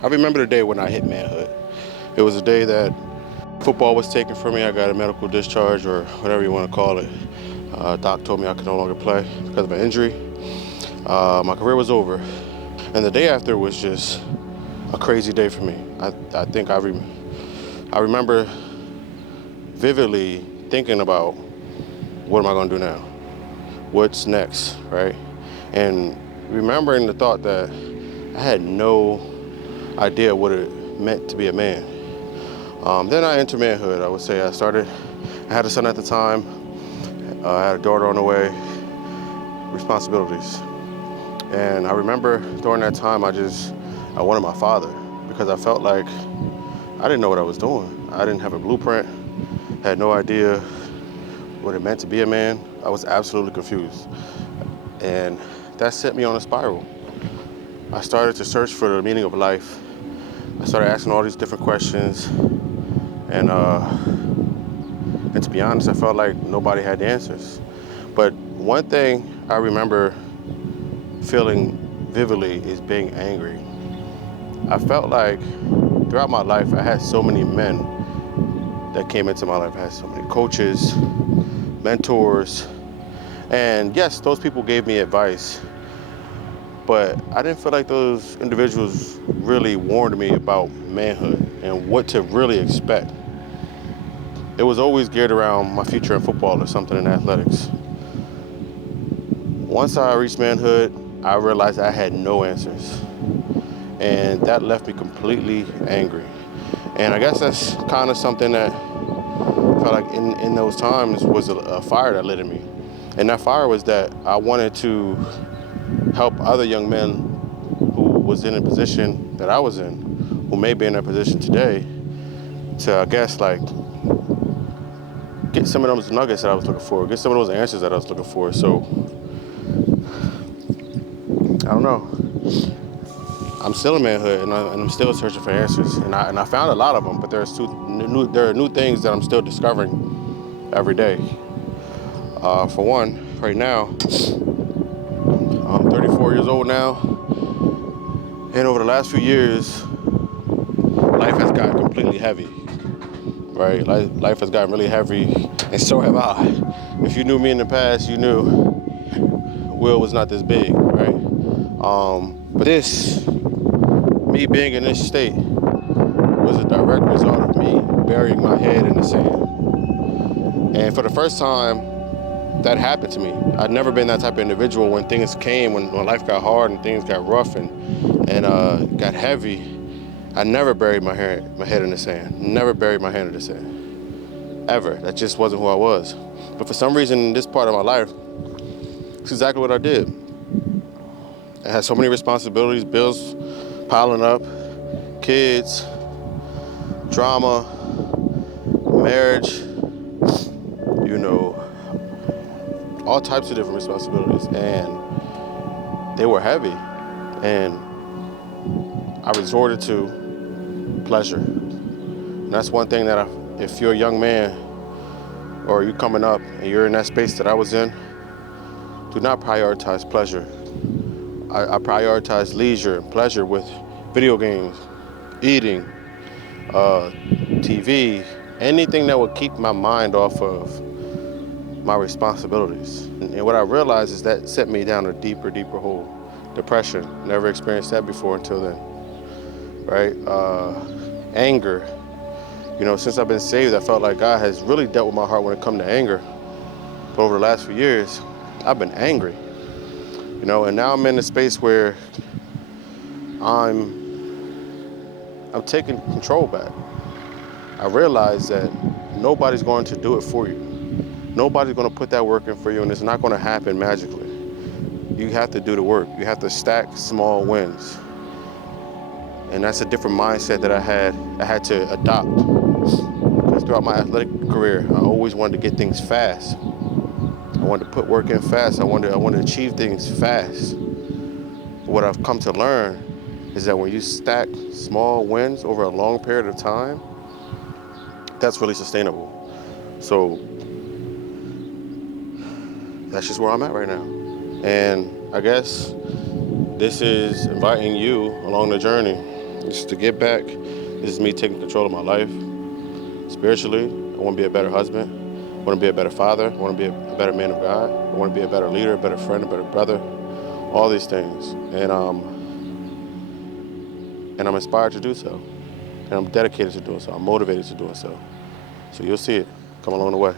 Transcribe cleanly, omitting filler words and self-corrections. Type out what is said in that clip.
I remember the day when I hit manhood. It was a day that football was taken from me. I got a medical discharge, or whatever you want to call it. Doc told me I could no longer play because of an injury. My career was over. And the day after was just a crazy day for me. I think I remember vividly thinking about, what am I going to do now? What's next, right? And remembering the thought that I had no idea what it meant to be a man. Then I entered manhood. I would say I had a son at the time, I had a daughter on the way, responsibilities. And I remember during that time, I wanted my father because I felt like I didn't know what I was doing. I didn't have a blueprint, had no idea what it meant to be a man. I was absolutely confused. And that set me on a spiral. I started to search for the meaning of life. I started asking all these different questions. And to be honest, I felt like nobody had the answers. But one thing I remember feeling vividly is being angry. I felt like throughout my life, I had so many men that came into my life. I had so many coaches, mentors, and yes, those people gave me advice, but I didn't feel like those individuals really warned me about manhood and what to really expect. It was always geared around my future in football or something in athletics. Once I reached manhood, I realized I had no answers, and that left me completely angry. And I guess that's kind of something that I felt like in those times was a fire that lit in me. And that fire was that I wanted to help other young men who was in a position that I was in, who may be in that position today, to, I guess, like, get some of those nuggets that I was looking for, get some of those answers that I was looking for. So, I don't know. I'm still in manhood, and I'm still searching for answers. And I found a lot of them, but there are new things that I'm still discovering every day. For one, right now, I'm 34 years old now, and over the last few years, life has gotten completely heavy, right? Life has gotten really heavy, and so have I. If you knew me in the past, you knew Will was not this big, right? But me being in this state, was a direct result of me burying my head in the sand. And for the first time, that happened to me. I'd never been that type of individual. When things came, when life got hard and things got rough and got heavy, I never buried my head in the sand. Never buried my head in the sand. Ever. That just wasn't who I was. But for some reason, in this part of my life, it's exactly what I did. I had so many responsibilities, bills piling up, kids, drama, marriage, you know, all types of different responsibilities. And they were heavy. And I resorted to pleasure. And that's one thing that if you're a young man or you're coming up and you're in that space that I was in, do not prioritize pleasure. I prioritize leisure and pleasure with video games, eating, TV, anything that would keep my mind off of my responsibilities. And what I realized is that set me down a deeper, deeper hole. Depression, never experienced that before until then, right? Anger, since I've been saved, I felt like God has really dealt with my heart when it comes to anger. But over the last few years, I've been angry, and now I'm in a space where I'm taking control back. I realize that nobody's going to do it for you. Nobody's going to put that work in for you, and it's not going to happen magically. You have to do the work. You have to stack small wins. And that's a different mindset that I had to adopt. Because throughout my athletic career, I always wanted to get things fast. I wanted to put work in fast. I wanted to achieve things fast. But what I've come to learn is that when you stack small wins over a long period of time, that's really sustainable. So that's just where I'm at right now. And I guess this is inviting you along the journey. Just to get back, this is me taking control of my life. Spiritually, I want to be a better husband. I want to be a better father. I want to be a better man of God. I want to be a better leader, a better friend, a better brother. All these things, and I'm inspired to do so, and I'm dedicated to doing so. I'm motivated to doing so. So you'll see it come along the way.